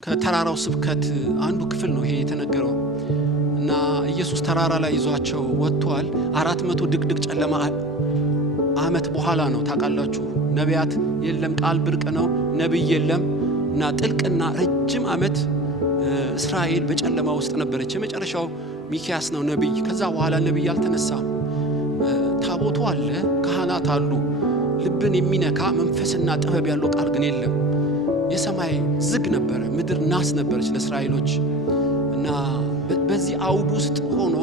ከተራራው ስብከት አንዱ ክፍል ነው ይሄ የተነገረው እና ኢየሱስ ተራራ ላይ ይዟቸው ወጥቷል 400 ድቅድቅ ጨለማ አመት በኋላ ነው ታውቃላችሁ ነቢያት የለም ቃል ብርቅ ነው ነብይ የለም እና ጥልቅና ረጅም አመት እስራኤል በጨለማ ውስጥ ነበረች የመጨረሻው ሚኪያስ ነው ነብይ ከዛ በኋላ ነብይ አልተነሳም ታቦቱ አለ ካህናት አሉ ልብን የሚነካ መንፈስና ጥበብ ያለው ቃል ግን የለም የሰማይ ዝግ ነበር ምድር ናስ ነበርች ለእስራኤሎች እና በዚህ አውድ ውስጥ ሆኖ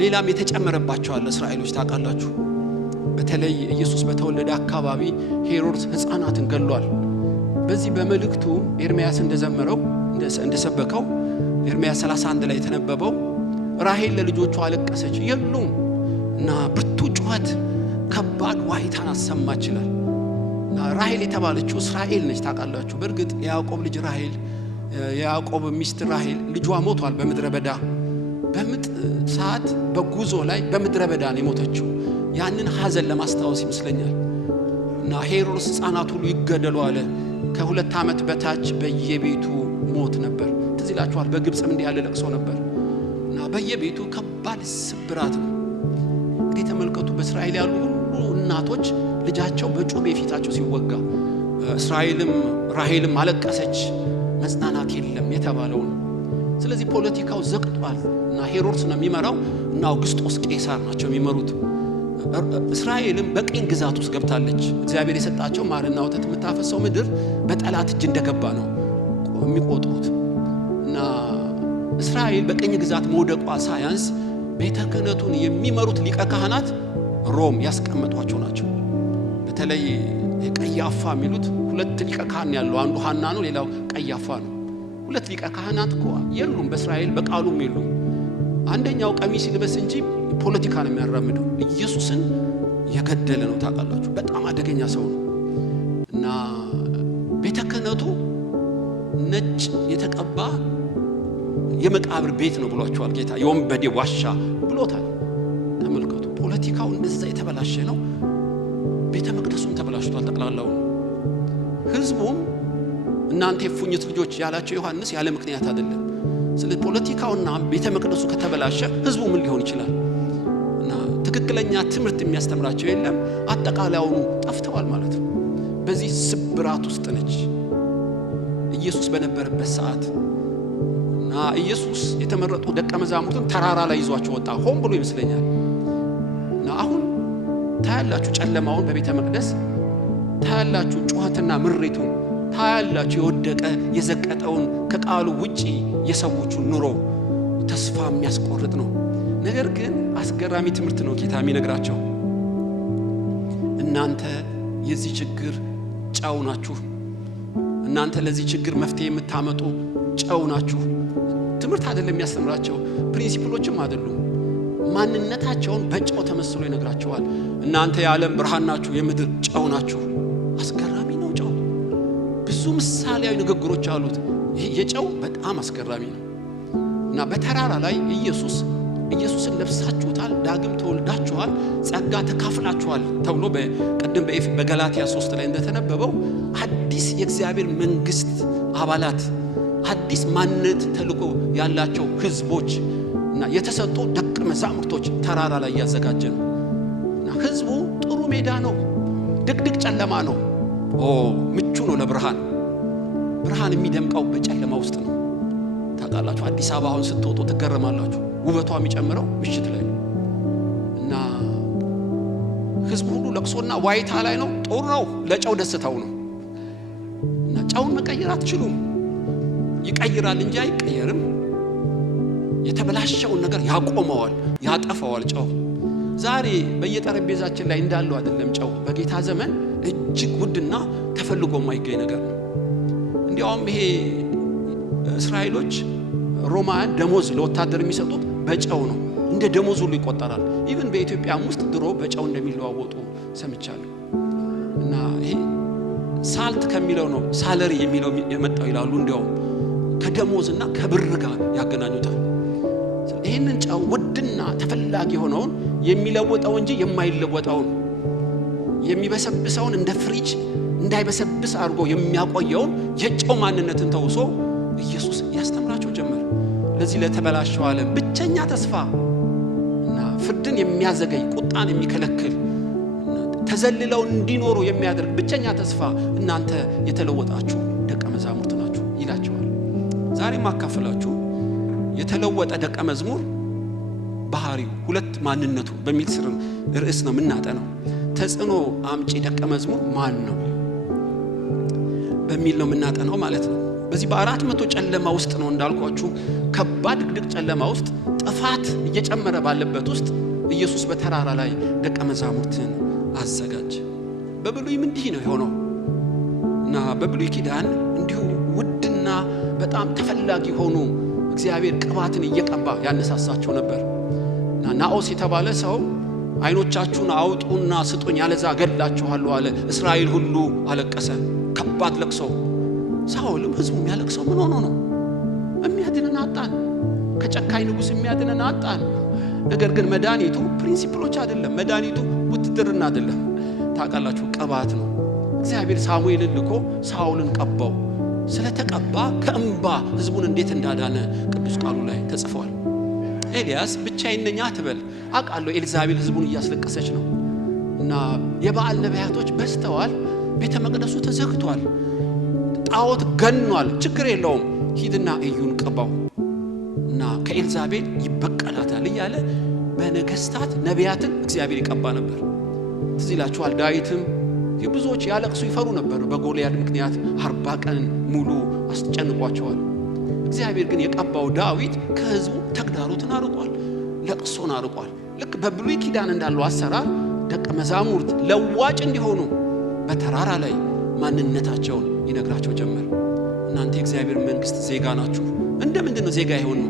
ሌላም የተጨመረባቸው አለ እስራኤሎች ታውቃላችሁ በተለይ ኢየሱስ በተወለደ አካባቢ ሄሮድስ ህፃናትን ገሏል በዚህ በመልእክቱ ኤርሚያስ እንደዘመረው እንደሰበከው ኤርሚያስ 31 ላይ የተነበበው ራሔል ለልጆቿ አለቀሰች የሉም እና ብርቱ ጩኸት ከባድ ዋይታን አሰማች ይላል ራሔል የተባለችው እስራኤል ነች ታውቃላችሁ በርግጥ ያዕቆብ ልጅ ራሔል ያዕቆብ ሚስት ራሔል ልጇ ሞቷል በምድረ በዳ በምጥ ሰዓት በጉዞ ላይ በምድረ በዳ ነው የሞተችው ያንን ሐዘን ለማስታወስ ይመስለኛል እና ሄሮድስ ህፃናት ሁሉ ይገደሉ አለ ከ2 አመት በታች በየቤቱ ሞት ነበር ትዝ ይላችኋል በግብጽም እንዲህ ያለ ለቅሶ ነበር እና በየቤቱ ከባድ ስብራት ነው እንግዲህ ተመልከቱ በእስራኤል ያሉ ሁሉ እናቶች ልጃቸው በጩቤ ፊታቸው ሲወጋ እስራኤልም ራሔልም አለቀሰች መጽናናት የለም የተባለው ስለዚህ ፖለቲካው ዘቅጧል እና ሄሮድስ ነው የሚመራው እና አውግስጦስ ቄሳር ናቸው የሚመሩት እስራኤልም በቀኝ ግዛት ውስጥ ገብታለች እግዚአብሔር የሰጣቸው ማርና ወተት የምታፈሰው ምድር በጠላት እጅ እንደገባ ነው የሚቆጥሩት እና እስራኤል በቀኝ ግዛት መውደቋ ሳያንስ ቤተ ክህነቱን የሚመሩት ሊቀ ካህናት ሮም ያስቀመጧቸው ናቸው በተለይ ቀያፋ የሚሉት ሁለት ሊቀ ካህን ያለው አንዱ ሐና ነው ሌላው ቀያፋ ነው ሁለት ሊቀ ካህናት እኮ የሉም በእስራኤል በቃሉም የሉም አንደኛው ቀሚስ ይልበስ እንጂ ፖለቲካ ነው የሚያራምደው ኢየሱስን የገደለ ነው ታውቃላችሁ በጣም አደገኛ ሰው ነው እና ቤተ ክህነቱ ነጭ የተቀባ የመቃብር ቤት ነው ብሏቸዋል ጌታ የወንበዴ ዋሻ ብሎታል ተመልከቱ ፖለቲካው እንደዛ የተበላሸ ነው ቤተ መቅደሱም ተበላሽቷል ተቀላላው ህዝቡም እናንተ የፉኝት ልጆች ያላቸው ዮሐንስ ያለ ምክንያት አይደለም ስለ ፖለቲካውና ቤተ መቅደሱ ከተበላሸ ህዝቡ ምን ሊሆን ይችላል እና ትክክለኛ ትምህርት የሚያስተምራቸው የለም አጠቃላዩ ጠፍተዋል ማለት ነው በዚህ ስብራት ውስጥ ነች ኢየሱስ በነበረበት ሰዓት እና ኢየሱስ የተመረጡ ደቀ መዛሙርቱን ተራራ ላይ ይዟቸው ወጣ ሆን ብሎ ይመስለኛል እና አሁን ታያላችሁ ጨለማውን በቤተ መቅደስ ታያላችሁ ጩኸትና ምሬቱን ታያላችሁ የወደቀ የዘቀጠውን ከቃሉ ውጪ የሰዎቹን ኑሮ ተስፋ የሚያስቆርጥ ነው ነገር ግን አስገራሚ ትምህርት ነው ጌታ የሚነግራቸው እናንተ የዚህ ችግር ጨው ናችሁ እናንተ ለዚህ ችግር መፍትሄ የምታመጡ ጨው ናችሁ ትምህርት አይደለም የሚያስተምራቸው ፕሪንሲፕሎችም አይደሉም ማንነታቸውን በጨው ተመስሎ ይነግራቸዋል እናንተ የዓለም ብርሃን ናችሁ የምድር ጨው ናችሁ አስገራሚ ነው ጨው ብዙ ምሳሌያዊ ንግግሮች አሉት ይሄ የጨው በጣም አስገራሚ ነው እና በተራራ ላይ ኢየሱስን ለብሳችሁታል ዳግም ተወልዳችኋል ጸጋ ተካፍላችኋል ተብሎ በቀደም በገላትያ 3 ላይ እንደተነበበው አዲስ የእግዚአብሔር መንግስት አባላት አዲስ ማንነት ተልቆ ያላቸው ህዝቦች እና የተሰጡ ደቀ መዛሙርቶች ተራራ ላይ ያዘጋጀን እና ህዝቡ ጥሩ ሜዳ ነው ድቅድቅ ጨለማ ነው ምቹ ነው ለብርሃን ብርሃን የሚደምቀው በጨለማ ውስጥ ነው ታውቃላችሁ አዲስ አበባ አሁን ስትወጡ ትገረማላችሁ ውበቷ የሚጨምረው ምሽት ላይ እና ህዝቡ ሁሉ ለቅሶና ዋይታ ላይ ነው ጦር ነው ለጨው ደስታው ነው እና ጨውን መቀየር አትችሉም ይቀይራል እንጂ አይቀየርም የተበላሸውን ነገር ያቆመዋል ያጠፋዋል ጨው ዛሬ በየጠረጴዛችን ላይ እንዳለው አይደለም ጨው በጌታ ዘመን እጅግ ውድና ተፈልጎ የማይገኝ ነገር ነው እንዲያውም ይሄ እስራኤሎች ሮማን ደሞዝ ለወታደር የሚሰጡት በጨው ነው እንደ ደሞዝ ሁሉ ይቆጠራል ኢቭን በኢትዮጵያም ውስጥ ድሮ በጨው እንደሚለዋወጡ ሰምቻለሁ እና ይሄ ሳልት ከሚለው ነው ሳለሪ የሚለው የመጣው ይላሉ እንዲያውም ከደሞዝና ከብር ጋር ያገናኙታል ይሄንን ጨው ውድና ተፈላጊ ሆነውን የሚለወጠው እንጂ የማይለወጠውን የሚበሰብሰውን እንደ ፍሪጅ እንዳይበሰብስ አድርጎ የሚያቆየውን የጨው ማንነትን ተውሶ ኢየሱስ ያስተምራቸው ጀመር። ለዚህ ለተበላሸው ዓለም ብቸኛ ተስፋ እና ፍርድን የሚያዘገይ ቁጣን የሚከለክል ተዘልለው እንዲኖሩ የሚያደርግ ብቸኛ ተስፋ እናንተ የተለወጣችሁ ደቀ መዛሙርት ናችሁ ይላቸዋል። ዛሬ ማካፈላችሁ የተለወጠ ደቀ መዝሙር ባህሪው ሁለት ማንነቱ በሚል ስር ርዕስ ነው የምናጠናው። ተጽዕኖ አምጪ ደቀ መዝሙር ማን ነው በሚል ነው የምናጠናው ማለት ነው። በዚህ በ400 ጨለማ ውስጥ ነው እንዳልኳችሁ ከባድ ድቅድቅ ጨለማ ውስጥ ጥፋት እየጨመረ ባለበት ውስጥ ኢየሱስ በተራራ ላይ ደቀ መዛሙርትን አዘጋጀ። በብሉይም እንዲህ ነው የሆነው እና በብሉይ ኪዳን እንዲሁ ውድና በጣም ተፈላጊ ሆኑ እግዚአብሔር ቅባትን እየቀባ ያነሳሳቸው ነበር እና ናኦስ የተባለ ሰው አይኖቻችሁን አውጡና ስጡኝ ያለዛ ገድላችኋለሁ አለ። እስራኤል ሁሉ አለቀሰ፣ ከባድ ለቅሶ። ሳኦልም ህዝቡ የሚያለቅሰው ምን ሆኖ ነው? የሚያድነን አጣን፣ ከጨካኝ ንጉስ የሚያድነን አጣን። ነገር ግን መድኃኒቱ ፕሪንሲፕሎች አይደለም፣ መድኃኒቱ ውትድርና አይደለም። ታውቃላችሁ ቅባት ነው። እግዚአብሔር ሳሙኤልን ልኮ ሳኦልን ቀባው። ስለተቀባ ከእንባ ህዝቡን እንዴት እንዳዳነ ቅዱስ ቃሉ ላይ ተጽፏል። ኤልያስ ብቻዬን ነኝ አትበል፣ አውቃለሁ ኤልዛቤል ህዝቡን እያስለቀሰች ነው እና የበዓል ነቢያቶች በስተዋል፣ ቤተ መቅደሱ ተዘግቷል፣ ጣዖት ገኗል፣ ችግር የለውም ሂድና እዩን ቀባው እና ከኤልዛቤል ይበቀላታል እያለ በነገስታት ነቢያትን እግዚአብሔር ይቀባ ነበር። ትዝ ይላችኋል ዳዊትም ብዙዎች ያለቅሱ ይፈሩ ነበር በጎልያድ ምክንያት 40 ቀን ሙሉ አስጨንቋቸዋል። እግዚአብሔር ግን የቀባው ዳዊት ከህዝቡ ተግዳሮትን አርቋል፣ ለቅሶን አርቋል። ልክ በብሉይ ኪዳን እንዳለው አሰራር ደቀ መዛሙርት ለዋጭ እንዲሆኑ በተራራ ላይ ማንነታቸውን ይነግራቸው ጀመር። እናንተ የእግዚአብሔር መንግስት ዜጋ ናችሁ። እንደ ምንድነው ዜጋ የሆኑ?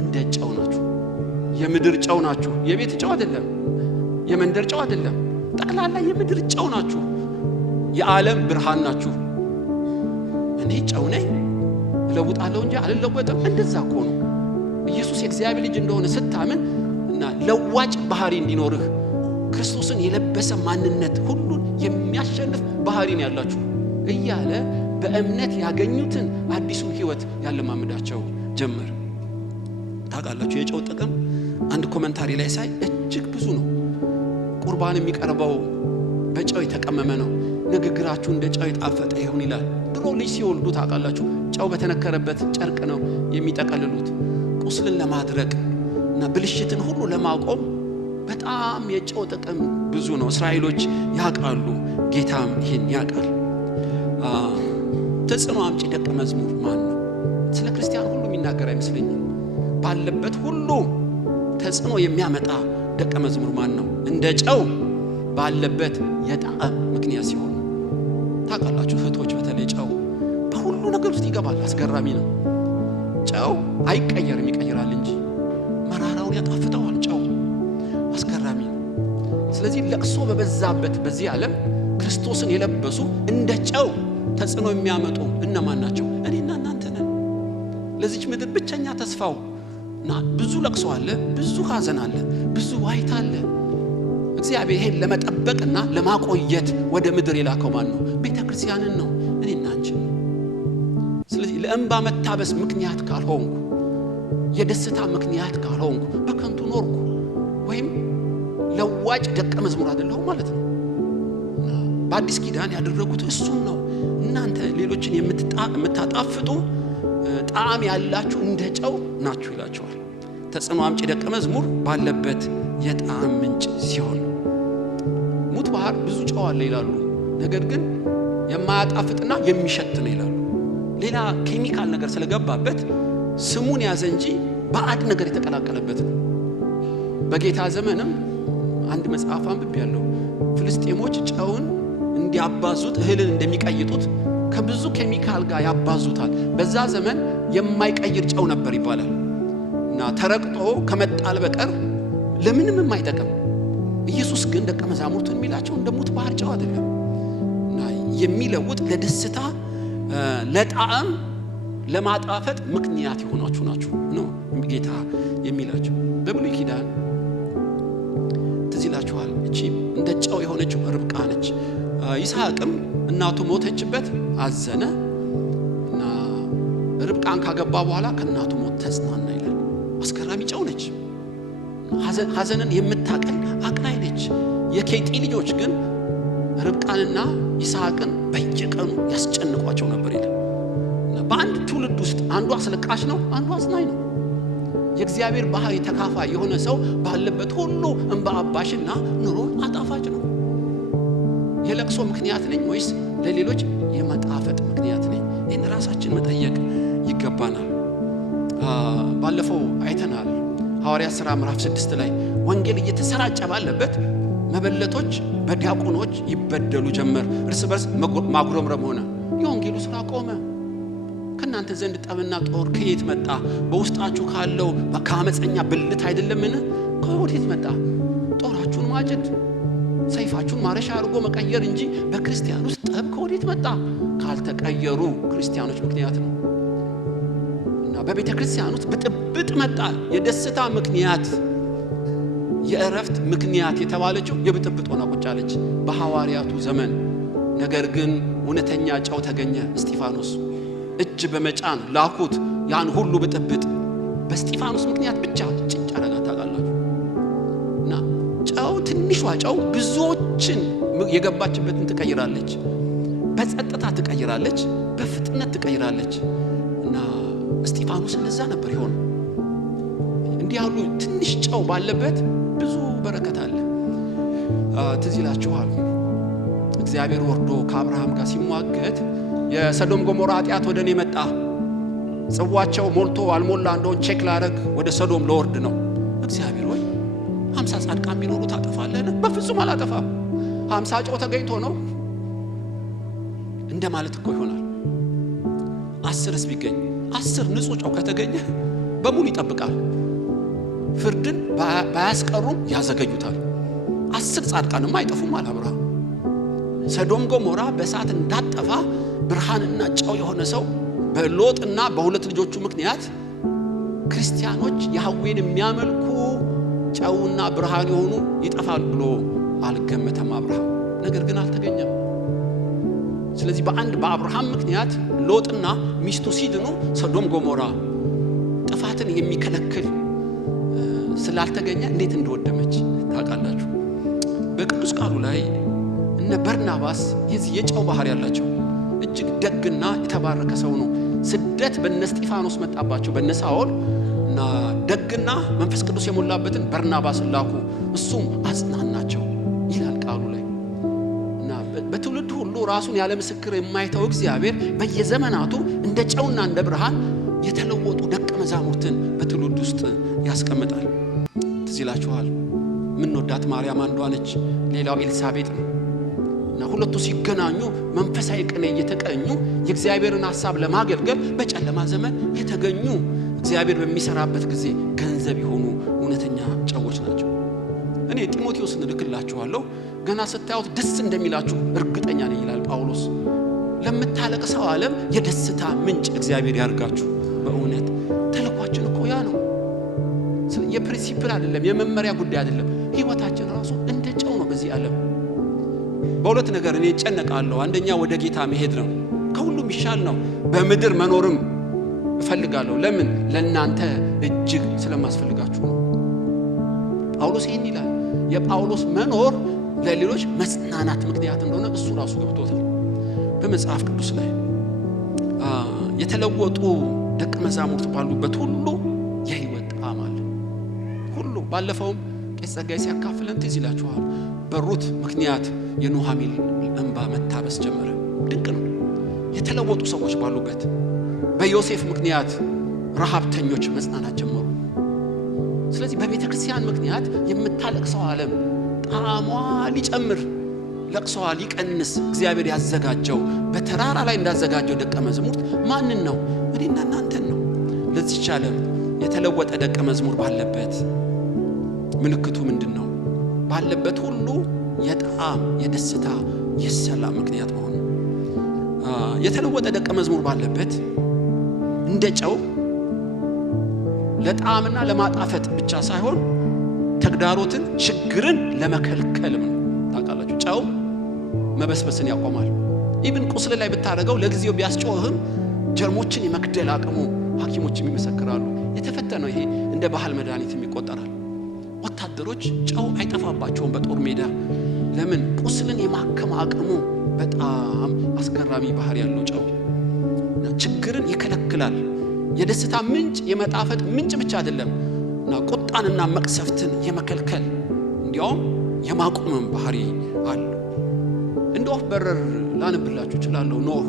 እንደ ጨው ናችሁ። የምድር ጨው ናችሁ። የቤት ጨው አይደለም፣ የመንደር ጨው አይደለም፣ ጠቅላላ የምድር ጨው ናችሁ። የዓለም ብርሃን ናችሁ። እኔ ጨው ነኝ ለውጣለሁ እንጂ አልለወጥም። እንደዛ እኮ ነው። ኢየሱስ የእግዚአብሔር ልጅ እንደሆነ ስታምን እና ለዋጭ ባህሪ እንዲኖርህ ክርስቶስን የለበሰ ማንነት ሁሉን የሚያሸንፍ ባህሪ ነው ያላችሁ እያለ በእምነት ያገኙትን አዲሱን ህይወት ያለማምዳቸው ጀመር። ታውቃላችሁ የጨው ጥቅም አንድ ኮሜንታሪ ላይ ሳይ እጅግ ብዙ ነው። ቁርባን የሚቀርበው በጨው የተቀመመ ነው። ንግግራችሁ እንደ ጨው የጣፈጠ ይሁን ይላል። ድሮ ልጅ ሲወልዱ ታውቃላችሁ ጨው በተነከረበት ጨርቅ ነው የሚጠቀልሉት። ቁስልን ለማድረቅ እና ብልሽትን ሁሉ ለማቆም በጣም የጨው ጥቅም ብዙ ነው። እስራኤሎች ያውቃሉ፣ ጌታም ይህን ያውቃል። ተጽዕኖ አምጪ ደቀ መዝሙር ማን ነው? ስለ ክርስቲያን ሁሉ የሚናገር አይመስለኝም። ባለበት ሁሉ ተጽዕኖ የሚያመጣ ደቀ መዝሙር ማን ነው? እንደ ጨው ባለበት የጣዕም ምክንያት ሲሆን ታውቃላችሁ እህቶች፣ በተለይ ጨው በሁሉ ነገር ውስጥ ይገባል። አስገራሚ ነው። ጨው አይቀየርም፣ ይቀይራል እንጂ መራራውን ያጣፍጠዋል። ጨው አስገራሚ ነው። ስለዚህ ለቅሶ በበዛበት በዚህ ዓለም ክርስቶስን የለበሱ እንደ ጨው ተጽዕኖ የሚያመጡ እነማን ናቸው? እኔና እናንተ ነን። ለዚች ምድር ብቸኛ ተስፋው እና ብዙ ለቅሶ አለ፣ ብዙ ሐዘን አለ፣ ብዙ ዋይታ አለ። እግዚአብሔር ይሄን ለመጠበቅና ለማቆየት ወደ ምድር የላከው ማን ነው? ቤተ ክርስቲያንን ነው፣ እኔና አንቺ። ስለዚህ ለእንባ መታበስ ምክንያት ካልሆንኩ፣ የደስታ ምክንያት ካልሆንኩ በከንቱ ኖርኩ ወይም ለዋጭ ደቀ መዝሙር አይደለሁም ማለት ነው። በአዲስ ኪዳን ያደረጉት እሱን ነው። እናንተ ሌሎችን የምታጣፍጡ ጣዕም ያላችሁ እንደ ጨው ናችሁ ይላቸዋል። ተጽዕኖ አምጪ ደቀ መዝሙር ባለበት የጣዕም ምንጭ ሲሆን ሙት ባህር ብዙ ጨው አለ ይላሉ፣ ነገር ግን የማያጣፍጥና የሚሸት ነው ይላሉ። ሌላ ኬሚካል ነገር ስለገባበት ስሙን ያዘ እንጂ ባዕድ ነገር የተቀላቀለበት ነው። በጌታ ዘመንም አንድ መጽሐፍ አንብቤያለሁ። ፍልስጤሞች ጨውን እንዲያባዙት እህልን እንደሚቀይጡት ከብዙ ኬሚካል ጋር ያባዙታል። በዛ ዘመን የማይቀይር ጨው ነበር ይባላል እና ተረቅጦ ከመጣል በቀር ለምንም የማይጠቅም። ኢየሱስ ግን ደቀ መዛሙርቱን የሚላቸው እንደ ሙት ባህር ጨው አይደለም እና የሚለውጥ ለደስታ፣ ለጣዕም፣ ለማጣፈጥ ምክንያት የሆናችሁ ናችሁ ነው ጌታ የሚላቸው። በብሉይ ኪዳን ትዝ ይላችኋል እቺ እንደ ጨው የሆነችው ርብቃ ነች። ይስሐቅም እናቱ ሞተችበት አዘነ እና ርብቃን ካገባ በኋላ ከእናቱ ሞት ተጽናና ይላል። አስገራሚ ጨው ነች። ሐዘንን የምታቀል አቅላይ ነች። የኬጢ ልጆች ግን ርብቃንና ይስሐቅን በየቀኑ ያስጨንቋቸው ነበር ይላል። በአንድ ትውልድ ውስጥ አንዱ አስለቃሽ ነው፣ አንዱ አዝናኝ ነው። የእግዚአብሔር ባህሪ ተካፋይ የሆነ ሰው ባለበት ሁሉ እንባ አባሽና ኑሮ አጣፋጭ ነው። የለቅሶ ምክንያት ነኝ ወይስ ለሌሎች የመጣፈጥ ምክንያት ነኝ? ይህን ራሳችን መጠየቅ ይገባናል። ባለፈው አይተናል። ሐዋርያት ሥራ ምዕራፍ 6 ላይ ወንጌል እየተሰራጨ ባለበት መበለቶች በዲያቆኖች ይበደሉ ጀመር። እርስ በርስ ማጉረምረም ሆነ። የወንጌሉ ሥራ ቆመ። ከእናንተ ዘንድ ጠብና ጦር ከየት መጣ? በውስጣችሁ ካለው ከአመፀኛ ብልት አይደለምን? ከወዴት መጣ? ጦራችሁን ማጭድ ሰይፋችሁን ማረሻ አድርጎ መቀየር እንጂ በክርስቲያን ውስጥ ጠብ ከወዴት መጣ? ካልተቀየሩ ክርስቲያኖች ምክንያት ነው። እና በቤተ ክርስቲያን ውስጥ ብጥብጥ መጣ። የደስታ ምክንያት የእረፍት ምክንያት የተባለችው የብጥብጥ ሆና ቁጭ አለች በሐዋርያቱ ዘመን። ነገር ግን እውነተኛ ጨው ተገኘ። እስጢፋኖስ እጅ በመጫን ላኩት። ያን ሁሉ ብጥብጥ በእስጢፋኖስ ምክንያት ብቻ ጭንጫ አረጋ። ታውቃላችሁ። እና ጨው ትንሿ ጨው ብዙዎችን የገባችበትን ትቀይራለች። በጸጥታ ትቀይራለች፣ በፍጥነት ትቀይራለች። እና እስጢፋኖስ እንደዛ ነበር ይሆን። እንዲህ ያሉ ትንሽ ጨው ባለበት ብዙ በረከት አለ። ትዝ ይላችኋል እግዚአብሔር ወርዶ ከአብርሃም ጋር ሲሟገት የሰዶም ገሞራ ኃጢአት ወደ እኔ መጣ፣ ጽዋቸው ሞልቶ አልሞላ እንደሆን ቼክ ላረግ ወደ ሰዶም ለወርድ ነው። እግዚአብሔር ሆይ 50 ጻድቃን ቢኖሩ ታጠፋለህ? በፍጹም አላጠፋም። 50 ጨው ተገኝቶ ነው እንደማለት እኮ ይሆናል። 10ስ ቢገኝ 10 ንጹህ ጨው ከተገኘ በሙሉ ይጠብቃል። ፍርድን ባያስቀሩም ያዘገዩታል። 10 ጻድቃንማ አይጠፉም አለ አብርሃም። ሰዶም ገሞራ በእሳት እንዳጠፋ ብርሃንና ጨው የሆነ ሰው በሎጥና በሁለት ልጆቹ ምክንያት ክርስቲያኖች ያህዌን የሚያመልኩ ጨውና ብርሃን የሆኑ ይጠፋል ብሎ አልገመተም አብርሃም። ነገር ግን አልተገኘም። ስለዚህ በአብርሃም ምክንያት ሎጥና ሚስቱ ሲድኑ ሰዶም ገሞራ ጥፋትን የሚከለክል ስላልተገኘ እንዴት እንደወደመች ታውቃላችሁ። በቅዱስ ቃሉ ላይ እነ በርናባስ የዚህ የጨው ባህር ያላቸው እጅግ ደግና የተባረከ ሰው ነው። ስደት በእነ እስጢፋኖስ መጣባቸው በእነ ሳኦል እና ደግና መንፈስ ቅዱስ የሞላበትን በርናባስን ላኩ። እሱም አጽናናቸው ይላል ቃሉ ላይ። እና በትውልድ ሁሉ ራሱን ያለ ምስክር የማይተው እግዚአብሔር በየዘመናቱ እንደ ጨውና እንደ ብርሃን የተለወጡ ደቀ መዛሙርትን በትውልድ ውስጥ ያስቀምጣል። ትዝ ይላችኋል ምንወዳት ማርያም አንዷ ነች፣ ሌላው ኤልሳቤጥ ነው። እና ሁለቱ ሲገናኙ መንፈሳዊ ቅኔ እየተቀኙ የእግዚአብሔርን ሐሳብ ለማገልገል በጨለማ ዘመን የተገኙ እግዚአብሔር በሚሰራበት ጊዜ ገንዘብ የሆኑ እውነተኛ ጨዎች ናቸው። እኔ ጢሞቴዎስን እልክላችኋለሁ፣ ገና ስታዩት ደስ እንደሚላችሁ እርግጠኛ ነኝ ይላል ጳውሎስ። ለምታለቅሰው ዓለም የደስታ ምንጭ እግዚአብሔር ያርጋችሁ። በእውነት ተልኳችን እኮ ያ ነው። የፕሪንሲፕል አይደለም፣ የመመሪያ ጉዳይ አይደለም። ህይወታችን ራሱ እንደ ጨው ነው በዚህ ዓለም። በሁለት ነገር እኔ እጨነቃለሁ። አንደኛ ወደ ጌታ መሄድ ነው፣ ከሁሉም ይሻል ነው። በምድር መኖርም እፈልጋለሁ። ለምን? ለእናንተ እጅግ ስለማስፈልጋችሁ ነው። ጳውሎስ ይህን ይላል። የጳውሎስ መኖር ለሌሎች መጽናናት ምክንያት እንደሆነ እሱ ራሱ ገብቶታል። በመጽሐፍ ቅዱስ ላይ የተለወጡ ደቀ መዛሙርት ባሉበት ሁሉ የህይወት ጣዕም አለ። ሁሉ ባለፈውም ቄስ ጸጋዬ ሲያካፍለን ትዝ ይላችኋል። በሩት ምክንያት የኑሃሚን እንባ መታበስ ጀመረ። ድንቅ ነው። የተለወጡ ሰዎች ባሉበት በዮሴፍ ምክንያት ረሃብተኞች መጽናናት ጀመሩ። ስለዚህ በቤተ ክርስቲያን ምክንያት የምታለቅሰው ዓለም ጣዕሟ ሊጨምር፣ ለቅሶዋ ሊቀንስ እግዚአብሔር ያዘጋጀው በተራራ ላይ እንዳዘጋጀው ደቀ መዝሙርት ማንን ነው? እኔና እናንተን ነው። ለዚህ ዓለም የተለወጠ ደቀ መዝሙር ባለበት ምልክቱ ምንድን ነው? ባለበት ሁሉ የጣዕም፣ የደስታ፣ የሰላም ምክንያት መሆኑ። የተለወጠ ደቀ መዝሙር ባለበት እንደ ጨው ለጣዕምና ለማጣፈጥ ብቻ ሳይሆን ተግዳሮትን፣ ችግርን ለመከልከልም ነው። ታውቃላችሁ ጨው መበስበስን ያቆማል። ኢብን ቁስል ላይ ብታደርገው ለጊዜው ቢያስጮህም ጀርሞችን የመግደል አቅሙ ሐኪሞችም ይመሰክራሉ። የተፈተነው ይሄ እንደ ባህል መድኃኒት ይቆጠራል። ወታደሮች ጨው አይጠፋባቸውም በጦር ሜዳ። ለምን? ቁስልን የማከም አቅሙ በጣም አስገራሚ ባህሪ ያለው ጨው ችግርን ይከለክላል። የደስታ ምንጭ የመጣፈጥ ምንጭ ብቻ አይደለም እና ቁጣንና መቅሰፍትን የመከልከል እንዲያውም የማቆምም ባህሪ አለው። እንደ ወፍ በረር ላነብላችሁ እችላለሁ። ኖህ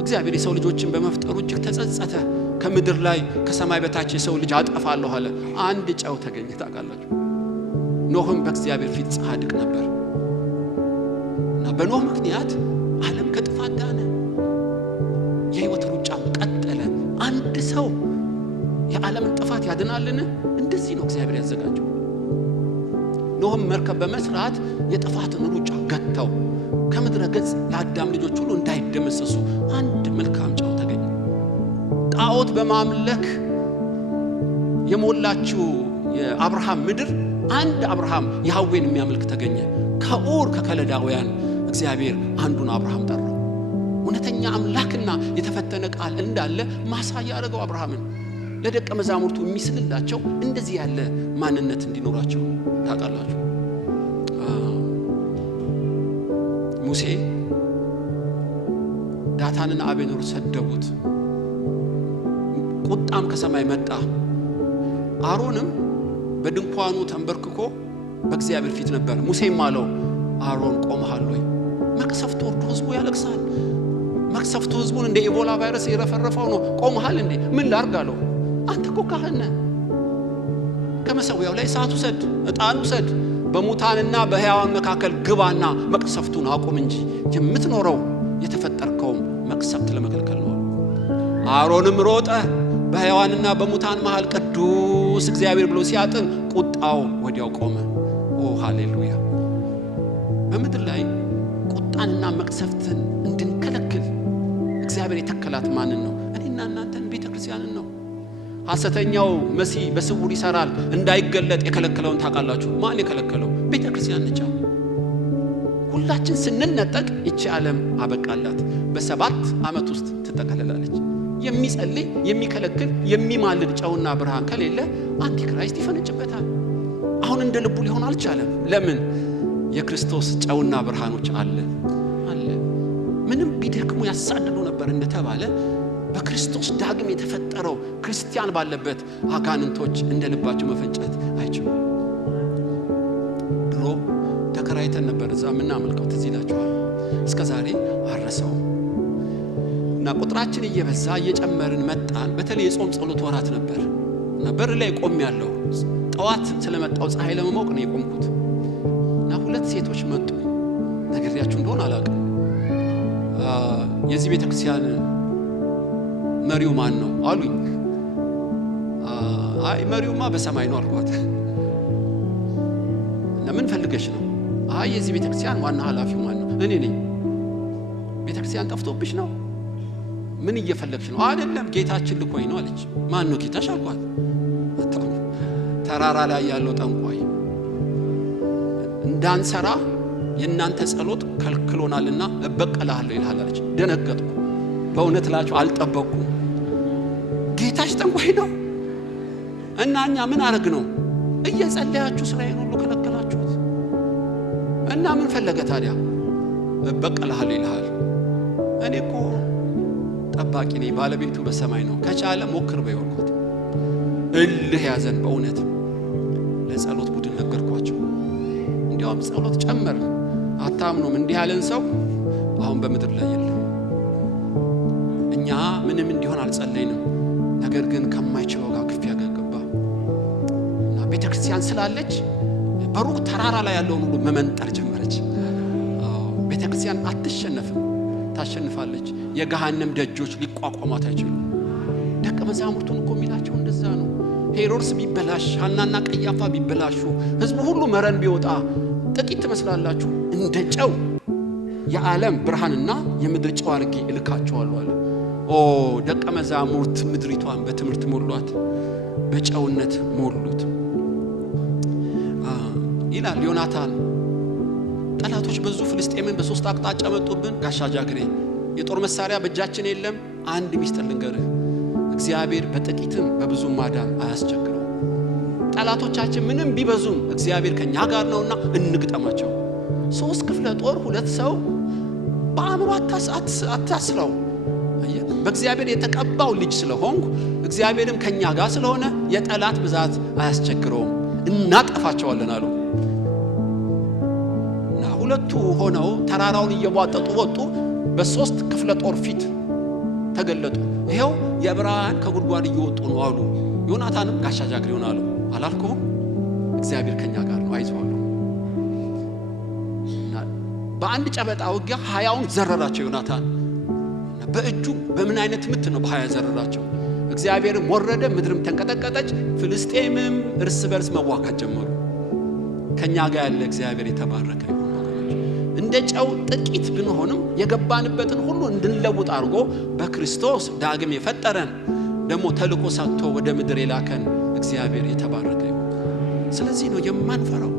እግዚአብሔር የሰው ልጆችን በመፍጠሩ እጅግ ተጸጸተ። ከምድር ላይ ከሰማይ በታች የሰው ልጅ አጠፋለሁ አለ። አንድ ጨው ተገኘ። ታውቃላችሁ፣ ኖህም በእግዚአብሔር ፊት ጻድቅ ነበር እና በኖህ ምክንያት ዓለም ከጥፋት ዳነ። የህይወት ሩጫም ቀጠለ። አንድ ሰው የዓለምን ጥፋት ያድናልን? እንደዚህ ነው እግዚአብሔር ያዘጋጀው። ኖህም መርከብ በመስራት የጥፋትን ሩጫ ገታው። ከምድረ ገጽ የአዳም ልጆች ሁሉ እንዳይደመሰሱ አንድ መልካም ጨው ተገኘ። ጣዖት በማምለክ የሞላችው የአብርሃም ምድር አንድ አብርሃም ያህዌን የሚያመልክ ተገኘ። ከኡር ከከለዳውያን እግዚአብሔር አንዱን አብርሃም ጠራው። እውነተኛ አምላክና የተፈተነ ቃል እንዳለ ማሳያ ያደረገው አብርሃምን ለደቀ መዛሙርቱ የሚስልላቸው እንደዚህ ያለ ማንነት እንዲኖራቸው ታውቃላችሁ። ሙሴ ዳታንና አቤኔር ሰደቡት። ቁጣም ከሰማይ መጣ። አሮንም በድንኳኑ ተንበርክኮ በእግዚአብሔር ፊት ነበር። ሙሴም አለው አሮን ቆመሃል ወይ? መቅሰፍት ወርዶ ህዝቡ ያለቅሳል። መቅሰፍቱ ህዝቡን እንደ ኢቦላ ቫይረስ የረፈረፈው ነው። ቆመሃል እንዴ? ምን ላርግ አለው። አንተ እኮ ካህን ነህ። ከመሰዊያው ላይ እሳት ውሰድ፣ ዕጣን ውሰድ፣ በሙታንና በሕያዋን መካከል ግባና መቅሰፍቱን አቁም እንጂ የምትኖረው የተፈጠርከውም መቅሰፍት ለመከልከል ነው። አሮንም ሮጠ፣ በሕያዋንና በሙታን መሃል ቅዱስ እግዚአብሔር ብሎ ሲያጥን ቁጣው ወዲያው ቆመ። ኦ ሃሌሉያ! በምድር ላይ ቁጣንና መቅሰፍትን እንድንከለክል እግዚአብሔር የተከላት ማንን ነው? እኔና እናንተን፣ ቤተክርስቲያንን ነው። ሐሰተኛው መሲህ በስውር ይሰራል እንዳይገለጥ የከለከለውን ታውቃላችሁ። ማን የከለከለው? ቤተክርስቲያን ነች። ሁላችን ስንነጠቅ ይቺ ዓለም አበቃላት። በ7 ዓመት ውስጥ ትጠቀለላለች። የሚጸልይ የሚከለክል የሚማልድ ጨውና ብርሃን ከሌለ አንቲክራይስት ይፈነጭበታል። አሁን እንደ ልቡ ሊሆን አልቻለም። ለምን? የክርስቶስ ጨውና ብርሃኖች አለ። ምንም ቢደክሙ ያሳድዱ ነበር እንደተባለ በክርስቶስ ዳግም የተፈጠረው ክርስቲያን ባለበት አጋንንቶች እንደ ልባቸው መፈንጨት አይችሉም። ድሮ ተከራይተን ነበር እዛ ምናመልከው፣ ትዝ ይላችኋል። እስከ ዛሬ አረሰው እና ቁጥራችን እየበዛ እየጨመርን መጣን። በተለይ የጾም ጸሎት ወራት ነበር እና በር ላይ ቆም ያለው ጠዋት ስለመጣው ፀሐይ ለመሞቅ ነው የቆምኩት እና 2 ሴቶች መጡ። ነግሬያችሁ እንደሆነ አላውቅም። የዚህ ቤተክርስቲያን መሪው ማን ነው አሉኝ። አይ መሪውማ በሰማይ ነው አልኳት። እና ምን ፈልገሽ ነው? አይ የዚህ ቤተክርስቲያን ዋና ኃላፊው ማን ነው? እኔ ነኝ። ቤተክርስቲያን ጠፍቶብሽ ነው? ምን እየፈለግሽ ነው? አይደለም ጌታችን ልኮኝ ነው አለች። ማን ነው ጌታሽ አልኳት። ተራራ ላይ ያለው ጠንቋይ እንዳንሰራ የእናንተ ጸሎት ከልክሎናልና እበቀላለሁ ይላል አለች። ደነገጥኩ። በእውነት እላችሁ አልጠበቅኩም። ጌታሽ ጠንቋይ ነው እና እኛ ምን አረግ ነው? እየጸለያችሁ ስራዬን ሁሉ ከለከላችሁት እና ምን ፈለገ ታዲያ? እበቀላለሁ ይላል። እኔ እኮ ጠባቂ ነኝ፣ ባለቤቱ በሰማይ ነው። ከቻለ ሞክር በይወርኩት። እልህ ያዘን በእውነት። ለጸሎት ቡድን ነገርኳቸው። እንዲያውም ጸሎት ጨመር። አታምኑም? እንዲህ ያለን ሰው አሁን በምድር ላይ የለም። እኛ ምንም እንዲሆን አልጸለይንም። ነገር ግን ከማይችለው ጋር ክፍያ ገባ እና ቤተክርስቲያን ስላለች በሩቅ ተራራ ላይ ያለውን ሁሉ መመንጠር ጀመረች። ቤተክርስቲያን አትሸነፍም፣ ታሸንፋለች። የገሃነም ደጆች ሊቋቋሟት አይችሉም። ደቀ መዛሙርቱን እኮ የሚላቸው እንደዛ ነው። ሄሮድስ ቢበላሽ፣ ሐናና ቀያፋ ቢበላሹ፣ ህዝቡ ሁሉ መረን ቢወጣ ጥቂት ትመስላላችሁ? እንደ ጨው የዓለም ብርሃንና የምድር ጨው አድርጌ እልካቸዋለሁ አለ። ደቀ መዛሙርት ምድሪቷን በትምህርት ሞሏት፣ በጨውነት ሞሉት ይላል ዮናታን። ጠላቶች በዙ፣ ፍልስጤምን በ3 አቅጣጫ መጡብን። ጋሻ ጃግሬ የጦር መሳሪያ በእጃችን የለም። አንድ ሚስጥር ልንገርህ፣ እግዚአብሔር በጥቂትም በብዙ ማዳን አያስቸግረው። ጠላቶቻችን ምንም ቢበዙም እግዚአብሔር ከኛ ጋር ነውና እንግጠማቸው። 3 ክፍለ ጦር 2 ሰው በአእምሮ አታስረው። በእግዚአብሔር የተቀባው ልጅ ስለሆንኩ እግዚአብሔርም ከኛ ጋር ስለሆነ የጠላት ብዛት አያስቸግረውም፣ እናጠፋቸዋለን አሉ። እና 2ቱ ሆነው ተራራውን እየቧጠጡ ወጡ። በ3 ክፍለ ጦር ፊት ተገለጡ። ይሄው የብርሃን ከጉድጓድ እየወጡ ነው አሉ። ዮናታንም ጋሻ ጃግሬ ሆናሉ። አላልኩም? እግዚአብሔር ከኛ ጋር ነው፣ አይዟችሁ። በአንድ ጨበጣ ውጊያ 20ውን ዘረራቸው ዮናታን። በእጁ በምን አይነት ምት ነው በ20 ዘረራቸው። እግዚአብሔርም ወረደ፣ ምድርም ተንቀጠቀጠች። ፍልስጤምም እርስ በርስ መዋጋት ጀመሩ። ከኛ ጋር ያለ እግዚአብሔር የተባረከ ይሁን። እንደ ጨው ጥቂት ብንሆንም የገባንበትን ሁሉ እንድንለውጥ አድርጎ በክርስቶስ ዳግም የፈጠረን ደግሞ ተልቆ ሰጥቶ ወደ ምድር የላከን እግዚአብሔር የተባረከ ይሁን። ስለዚህ ነው የማንፈራው።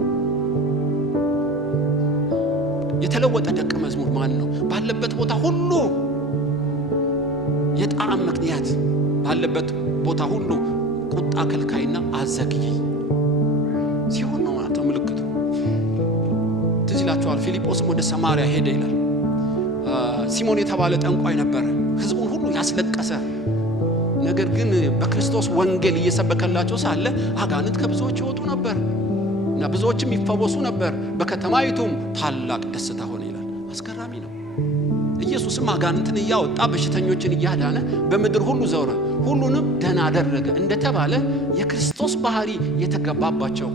የተለወጠ ደቀ መዝሙር ማን ነው? ባለበት ቦታ ሁሉ የጣዕም ምክንያት፣ ባለበት ቦታ ሁሉ ቁጣ ከልካይና አዘግይ ሲሆን ነው ማለት ነው ምልክቱ። ትዝ ይላችኋል፣ ፊልጶስም ወደ ሰማርያ ሄደ ይላል። ሲሞን የተባለ ጠንቋይ ነበር፣ ህዝቡን ሁሉ ያስለቀሰ። ነገር ግን በክርስቶስ ወንጌል እየሰበከላቸው ሳለ አጋንንት ከብዙዎች ይወጡ ነበር እና ብዙዎችም ይፈወሱ ነበር። በከተማይቱም ታላቅ ደስታ ሆነ ይላል። አስገራሚ ነው። ኢየሱስም አጋንንትን እያወጣ በሽተኞችን እያዳነ በምድር ሁሉ ዞረ፣ ሁሉንም ደህና አደረገ እንደተባለ የክርስቶስ ባህሪ የተገባባቸው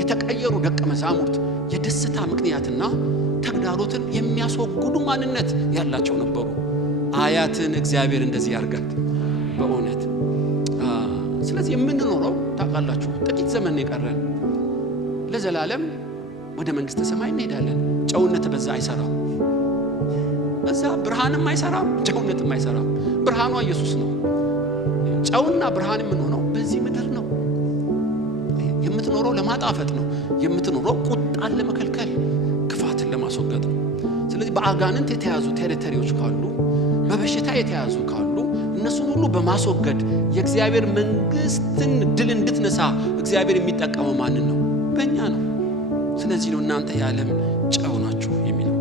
የተቀየሩ ደቀ መዛሙርት የደስታ ምክንያትና ተግዳሮትን የሚያስወግዱ ማንነት ያላቸው ነበሩ። አያትን እግዚአብሔር እንደዚህ ያርጋት በእውነት። ስለዚህ የምንኖረው ታውቃላችሁ ጥቂት ዘመን የቀረን፣ ለዘላለም ወደ መንግስተ ሰማይ እንሄዳለን። ጨውነት በዛ አይሰራም፣ በዛ ብርሃንም አይሰራም፣ ጨውነትም አይሰራም። ብርሃኗ ኢየሱስ ነው። ጨውና ብርሃን የምንሆነው በዚህ ምድር ነው። የምትኖረው ለማጣፈጥ ነው። የምትኖረው ቁጣን ለመከልከል፣ ክፋትን ለማስወገድ ነው። ስለዚህ በአጋንንት የተያዙ ቴሪቶሪዎች ካሉ፣ በበሽታ የተያዙ ካሉ እነሱን ሁሉ በማስወገድ የእግዚአብሔር መንግስትን ድል እንድትነሳ እግዚአብሔር የሚጠቀመው ማንን ነው? በእኛ ነው። ስለዚህ ነው እናንተ የዓለም ጨው ናችሁ የሚለው።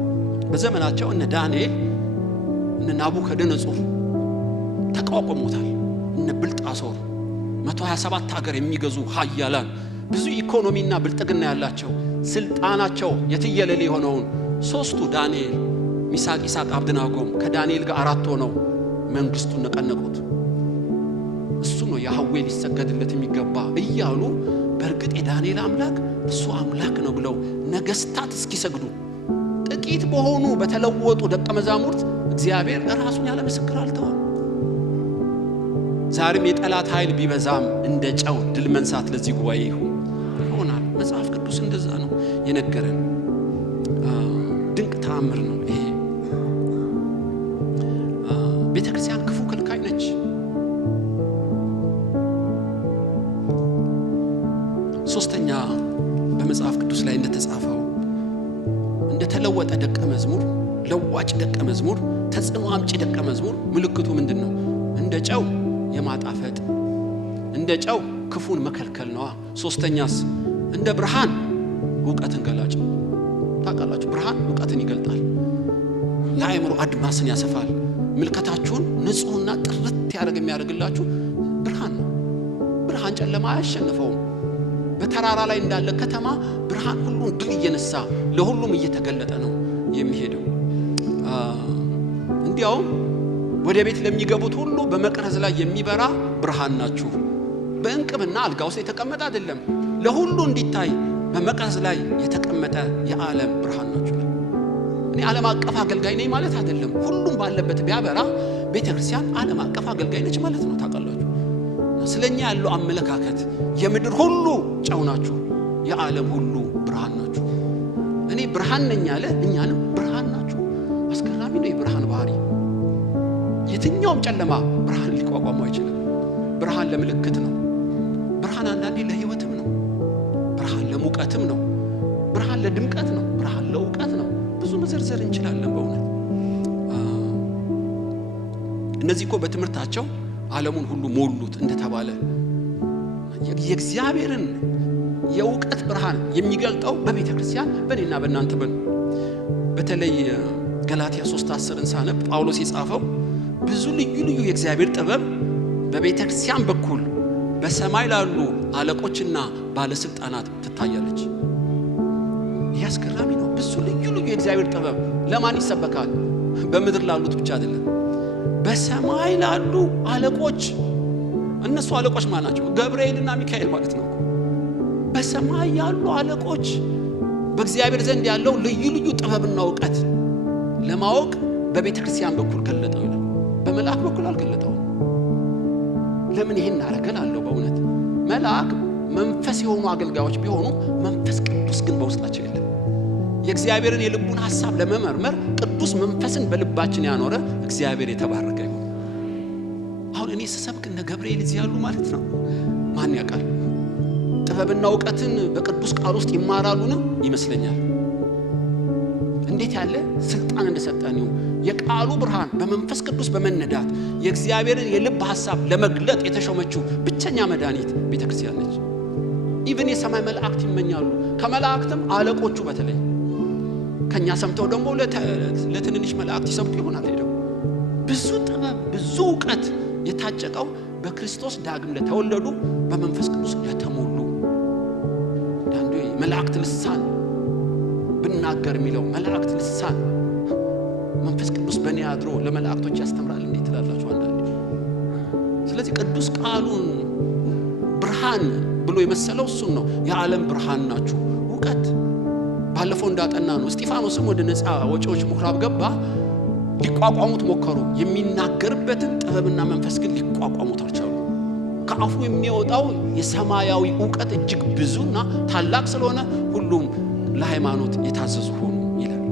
በዘመናቸው እነ ዳንኤል እነ ናቡከደነጾር ተቋቁሞታል። እነ ብልጣሶር 127 ሀገር የሚገዙ ኃያላን ብዙ ኢኮኖሚና ብልጥግና ያላቸው ስልጣናቸው የትየለሌ የሆነውን 3ቱ ዳንኤል፣ ሚሳቅ፣ ኢሳቅ፣ አብደናጎም ከዳንኤል ጋር 4 ሆነው መንግስቱን ነቀነቁት። እሱ ነው ያህዌ ሊሰገድለት የሚገባ እያሉ በእርግጥ የዳንኤል አምላክ እሱ አምላክ ነው ብለው ነገስታት እስኪሰግዱ ጥቂት በሆኑ በተለወጡ ደቀ መዛሙርት እግዚአብሔር ራሱን ያለ ምስክር አልተወም። ዛሬም የጠላት ኃይል ቢበዛም እንደ ጨው ድል መንሳት ለዚህ ጉባኤ ይሆናል። መጽሐፍ ቅዱስ እንደዛ ነው የነገረን። ድንቅ ተአምር ነው ይሄ። ቤተክርስቲያን ክፉ ከልካይ ነች። ሶስተኛ በመጽሐፍ ቅዱስ ላይ እንደተጻፈው እንደተለወጠ ደቀ መዝሙር፣ ለዋጭ ደቀ መዝሙር፣ ተጽዕኖ አምጪ ደቀ መዝሙር ምልክቱ ምንድነው? እንደ ጨው የማጣፈጥ፣ እንደ ጨው ክፉን መከልከል ነው። ሶስተኛስ እንደ ብርሃን ዕውቀትን ገላጭ። ታውቃላችሁ ብርሃን ዕውቀትን ይገልጣል፣ የአእምሮ አድማስን ያሰፋል። ምልከታችሁን ንጹህና ጥርት ያደርግ የሚያደርግላችሁ ብርሃን ነው። ብርሃን ጨለማ አያሸንፈውም። በተራራ ላይ እንዳለ ከተማ ብርሃን ሁሉን ድል እየነሳ ለሁሉም እየተገለጠ ነው የሚሄደው። እንዲያውም ወደ ቤት ለሚገቡት ሁሉ በመቅረዝ ላይ የሚበራ ብርሃን ናችሁ። በእንቅብና አልጋ ውስጥ የተቀመጠ አይደለም፣ ለሁሉ እንዲታይ በመቅረዝ ላይ የተቀመጠ የዓለም ብርሃን ናችሁ። እኔ ዓለም አቀፍ አገልጋይ ነኝ ማለት አይደለም። ሁሉም ባለበት ቢያበራ ቤተክርስቲያን ዓለም አቀፍ አገልጋይ ነች ማለት ነው። ታውቃላችሁ ስለኛ ያለው አመለካከት የምድር ሁሉ ጨው ናችሁ፣ የዓለም ሁሉ ብርሃን ናችሁ። እኔ ብርሃን ነኝ ያለ እኛንም ብርሃን ናችሁ። አስገራሚ ነው የብርሃን ባህሪ። የትኛውም ጨለማ ብርሃን ሊቋቋመው አይችልም። ብርሃን ለምልክት ነው። ብርሃን አንዳንዴ ለህይወትም ነው። ብርሃን ለሙቀትም ነው። ብርሃን ለድምቀት ነው። ብርሃን ለእውቀት ነው። ብዙ መዘርዘር እንችላለን በእውነት። እነዚህ እኮ በትምህርታቸው ዓለሙን ሁሉ ሞሉት እንደተባለ የእግዚአብሔርን የእውቀት ብርሃን የሚገልጠው በቤተ ክርስቲያን በእኔና በእናንተ በተለይ ገላትያ 3:10 ሳነብ ጳውሎስ የጻፈው ብዙ ልዩ ልዩ የእግዚአብሔር ጥበብ በቤተ ክርስቲያን በኩል በሰማይ ላሉ አለቆችና ባለስልጣናት ትታያለች። ያስገራሚ ነው። ብዙ ልዩ ልዩ የእግዚአብሔር ጥበብ ለማን ይሰበካል? በምድር ላሉት ብቻ አይደለም፣ በሰማይ ላሉ አለቆች። እነሱ አለቆች ማን ናቸው? ገብርኤልና ሚካኤል ማለት ነው። በሰማይ ያሉ አለቆች በእግዚአብሔር ዘንድ ያለው ልዩ ልዩ ጥበብና ዕውቀት ለማወቅ በቤተ ክርስቲያን በኩል ገለጠው ይላል። በመልአክ በኩል አልገለጠው። ለምን ይሄን አረጋለሁ? በእውነት መልአክ መንፈስ የሆኑ አገልጋዮች ቢሆኑ መንፈስ ቅዱስ ግን በውስጣቸው የለም። የእግዚአብሔርን የልቡን ሐሳብ ለመመርመር ቅዱስ መንፈስን በልባችን ያኖረ እግዚአብሔር የተባረከ ይሁን። አሁን እኔ ስሰብክ እነ ገብርኤል እዚህ ያሉ ማለት ነው። ማን ያውቃል? ጥበብና ዕውቀትን በቅዱስ ቃል ውስጥ ይማራሉን ይመስለኛል። እንዴት ያለ ስልጣን እንደሰጠን የቃሉ ብርሃን በመንፈስ ቅዱስ በመነዳት የእግዚአብሔርን የልብ ሐሳብ ለመግለጥ የተሾመችው ብቸኛ መድኃኒት ቤተክርስቲያን ነች። ኢቭን የሰማይ መላእክት ይመኛሉ። ከመላእክትም አለቆቹ በተለይ ከኛ ሰምተው ደግሞ ለትንንሽ መላእክት ይሰብኩ ይሆናል። ሄደው ብዙ ጥበብ ብዙ ዕውቀት የታጨቀው በክርስቶስ ዳግም ለተወለዱ በመንፈስ ቅዱስ ለተሞሉ ዳንዱ መላእክት ልሳን ብናገር የሚለው መላእክት ልሳን መንፈስ ቅዱስ በእኔ አድሮ ለመላእክቶች ያስተምራል እንዴት ትላላችሁ አንዳንዴ? ስለዚህ ቅዱስ ቃሉን ብርሃን ብሎ የመሰለው እሱን ነው። የዓለም ብርሃን ናችሁ ዕውቀት። ባለፈው እንዳጠና ነው እስጢፋኖስም ወደ ነፃ ወጪዎች ምኩራብ ገባ። ሊቋቋሙት ሞከሩ። የሚናገርበትን ጥበብና መንፈስ ግን ሊቋቋሙት አልቻሉ። ከአፉ የሚወጣው የሰማያዊ ዕውቀት እጅግ ብዙና ታላቅ ስለሆነ ሁሉም ለሃይማኖት የታዘዙ ሆኑ ይላል።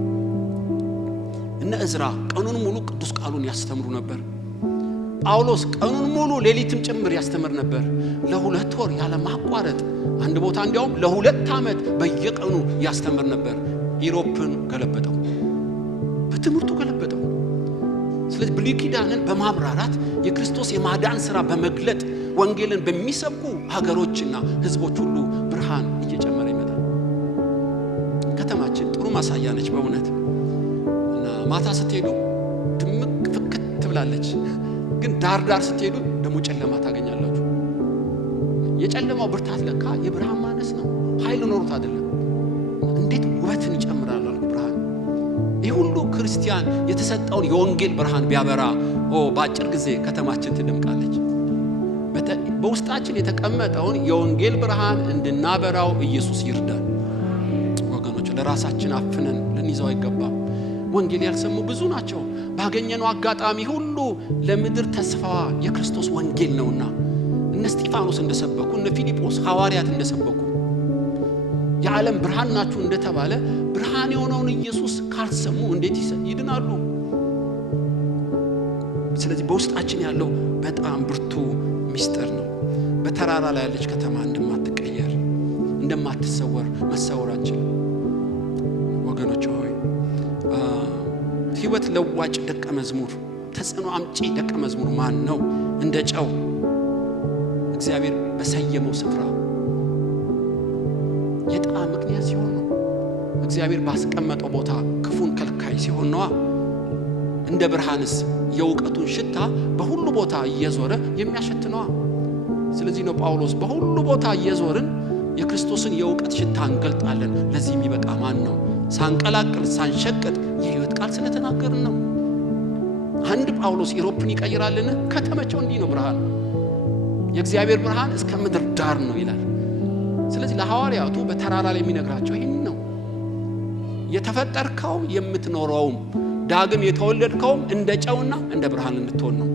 እነ ዕዝራ ቀኑን ሙሉ ቅዱስ ቃሉን ያስተምሩ ነበር። ጳውሎስ ቀኑን ሙሉ ሌሊትም ጭምር ያስተምር ነበር። ለ2 ወር ያለ ማቋረጥ አንድ ቦታ እንዲያውም ለ2 ዓመት በየቀኑ ያስተምር ነበር። ኢሮፕን ገለበጠው፣ በትምህርቱ ገለበጠው። ስለዚህ ብሉይ ኪዳንን በማብራራት የክርስቶስ የማዳን ሥራ በመግለጥ ወንጌልን በሚሰብኩ ሀገሮችና ሕዝቦች ሁሉ ብርሃን እየጨመረ ይመጣል። ከተማችን ጥሩ ማሳያ ነች በእውነት። እና ማታ ስትሄዱ ድምቅ ፍክት ትብላለች፣ ግን ዳር ስትሄዱ ደግሞ ጨለማ ታገኛላችሁ። የጨለማው ብርታት ለካ የብርሃን ማነስ ነው፣ ኃይል ኖሮት አይደለም። እንዴት ውበትን ይጨምራል አልኩ ብርሃን። ይህ ሁሉ ክርስቲያን የተሰጠውን የወንጌል ብርሃን ቢያበራ በአጭር ጊዜ ከተማችን ትደምቃለች። በውስጣችን የተቀመጠውን የወንጌል ብርሃን እንድናበራው ኢየሱስ ይርዳል። ወገኖች ለራሳችን አፍነን ልንይዘው አይገባም። ወንጌል ያልሰሙ ብዙ ናቸው። ባገኘነው አጋጣሚ ሁሉ ለምድር ተስፋዋ የክርስቶስ ወንጌል ነውና እነ እስጢፋኖስ እንደሰበኩ እነ ፊልጶስ ሐዋርያት እንደሰበኩ የዓለም ብርሃን ናችሁ እንደተባለ ብርሃን የሆነውን ኢየሱስ ካልሰሙ እንዴት ይድናሉ? ስለዚህ በውስጣችን ያለው በጣም ብርቱ ምስጢር ነው። በተራራ ላይ ያለች ከተማ እንደማትቀየር እንደማትሰወር መሰወራችን ወገኖች ሆይ ሕይወት ለዋጭ ደቀ መዝሙር ተጽዕኖ አምጪ ደቀ መዝሙር ማን ነው? እንደ ጨው እግዚአብሔር በሰየመው ስፍራ የጣዕም ምክንያት ሲሆን ነው። እግዚአብሔር ባስቀመጠው ቦታ ክፉን ከልካይ ሲሆን ነው። እንደ ብርሃንስ የእውቀቱን ሽታ በሁሉ ቦታ እየዞረ የሚያሸት ነው። ስለዚህ ነው ጳውሎስ በሁሉ ቦታ እየዞርን የክርስቶስን የእውቀት ሽታ እንገልጣለን። ለዚህ የሚበቃ ማን ነው? ሳንቀላቅል ሳንሸቅጥ የሕይወት ቃል ስለተናገርን ነው። አንድ ጳውሎስ ኢሮፕን ይቀይራልን? ከተመቸው እንዲህ ነው ብርሃን የእግዚአብሔር ብርሃን እስከ ምድር ዳር ነው ይላል። ስለዚህ ለሐዋርያቱ በተራራ ላይ የሚነግራቸው ይህን ነው። የተፈጠርከው የምትኖረውም ዳግም የተወለድከውም እንደ ጨውና እንደ ብርሃን እንድትሆን ነው።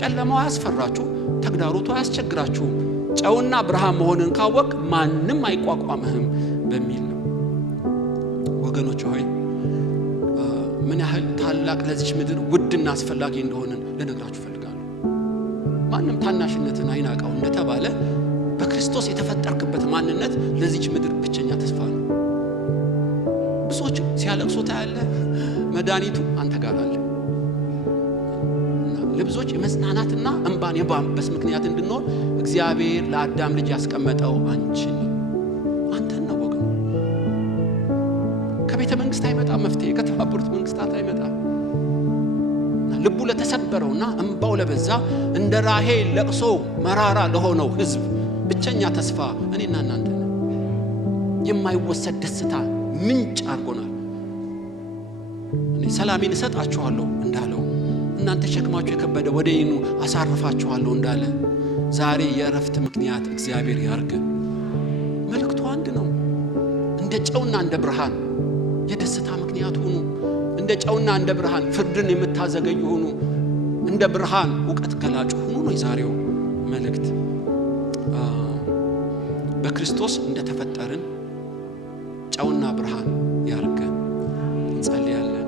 ጨለማው አያስፈራችሁ፣ ተግዳሮቱ አያስቸግራችሁም። ጨውና ብርሃን መሆንን ካወቅ ማንም አይቋቋምህም በሚል ነው። ወገኖች ሆይ ምን ያህል ታላቅ ለዚች ምድር ውድና አስፈላጊ እንደሆነን ልነግራችሁ ፈልጋለሁ። ማንም ታናሽነትን አይናቃው እንደተባለ በክርስቶስ የተፈጠርክበት ማንነት ለዚች ምድር ብቸኛ ተስፋ ነው። ብዙዎች ሲያለቅሱ ታያለህ፣ መድኃኒቱ አንተ ጋር አለ። ለብዙዎች የመጽናናትና እንባን የማበስ ምክንያት እንድንሆን እግዚአብሔር ለአዳም ልጅ ያስቀመጠው አንቺን ነው፣ አንተን ነው ወገን። ከቤተ መንግስት አይመጣም መፍትሄ፣ ከተባበሩት መንግስታት አይመጣም። ልቡ ለተሰበረውና እንባው ለበዛ እንደ ራሔል ለቅሶ መራራ ለሆነው ህዝብ ብቸኛ ተስፋ እኔና እናንተ ነን። የማይወሰድ ደስታ ምንጭ አድርጎናል። እኔ ሰላሜን እሰጣችኋለሁ እንዳለው እናንተ ሸክማችሁ የከበደ ወደ እኔ ኑ አሳርፋችኋለሁ እንዳለ ዛሬ የእረፍት ምክንያት እግዚአብሔር ያርገን። መልእክቱ አንድ ነው። እንደ ጨውና እንደ ብርሃን የደስታ ምክንያት ሁኑ። እንደ ጨውና እንደ ብርሃን ፍርድን የምታዘገዩ ሁኑ። እንደ ብርሃን ዕውቀት ገላጭ ሁኑ ነው የዛሬው መልእክት። በክርስቶስ እንደተፈጠርን ጨውና ብርሃን ያርገን። እንጸልያለን።